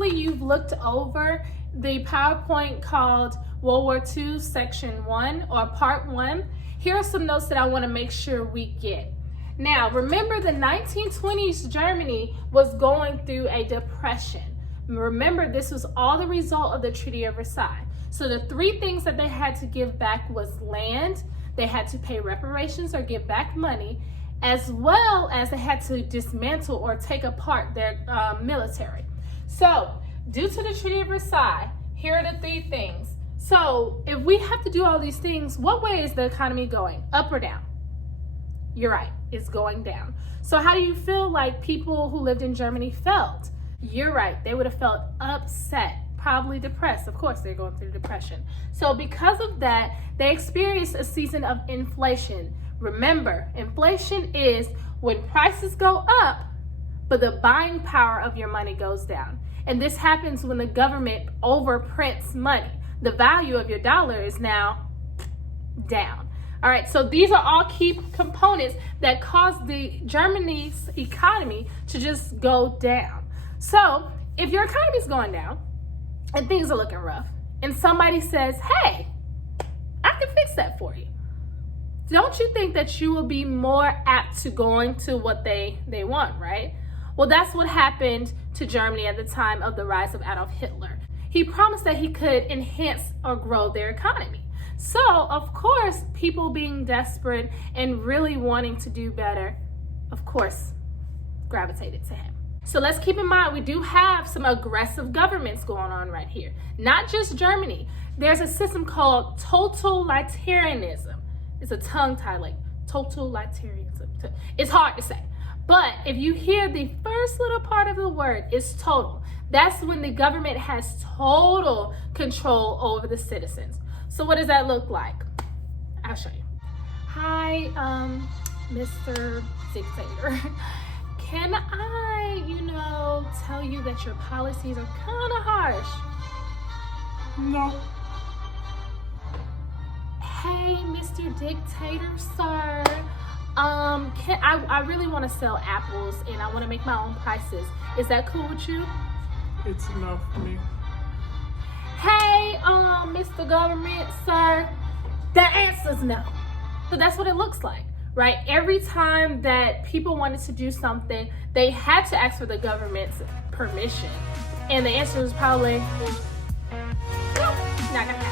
hopefully you've looked over the PowerPoint called World War II Section 1 or Part 1. Here are some notes that I want to make sure we get. Now, remember the 1920s Germany was going through a depression. Remember, this was all the result of the Treaty of Versailles. So the three things that they had to give back was land, they had to pay reparations or give back money, as well as they had to dismantle or take apart their military. So due to the Treaty of Versailles, here are the three things. So if we have to do all these things, what way is the economy going? Up or down? You're right, it's going down. So how do you feel like people who lived in Germany felt? You're right, they would have felt upset, probably depressed. Of course, they're going through depression. So because of that, they experienced a season of inflation. Remember, inflation is when prices go up, but the buying power of your money goes down. And this happens when the government overprints money. The value of your dollar is now down. All right, so these are all key components that cause the Germany's economy to just go down. So if your economy is going down and things are looking rough, and somebody says, hey, I can fix that for you, don't you think that you will be more apt to going to what they want, right? Well, that's what happened to Germany at the time of the rise of Adolf Hitler. He promised that he could enhance or grow their economy. So, of course, people being desperate and really wanting to do better, of course, gravitated to him. So let's keep in mind, we do have some aggressive governments going on right here. Not just Germany. There's a system called totalitarianism. It's a tongue tie, like totalitarianism. It's hard to say. But if you hear the first little part of the word, it's total. That's when the government has total control over the citizens. So what does that look like? I'll show you. Hi, Mr. Dictator. Can I, tell you that your policies are kind of harsh? No. Hey, Mr. Dictator, sir. I really want to sell apples and I want to make my own prices. Is that cool with you? It's enough for me. Hey, Mr. Government, sir. The answer's no. So that's what it looks like, right? Every time that people wanted to do something, they had to ask for the government's permission. And the answer was probably, no, not gonna happen.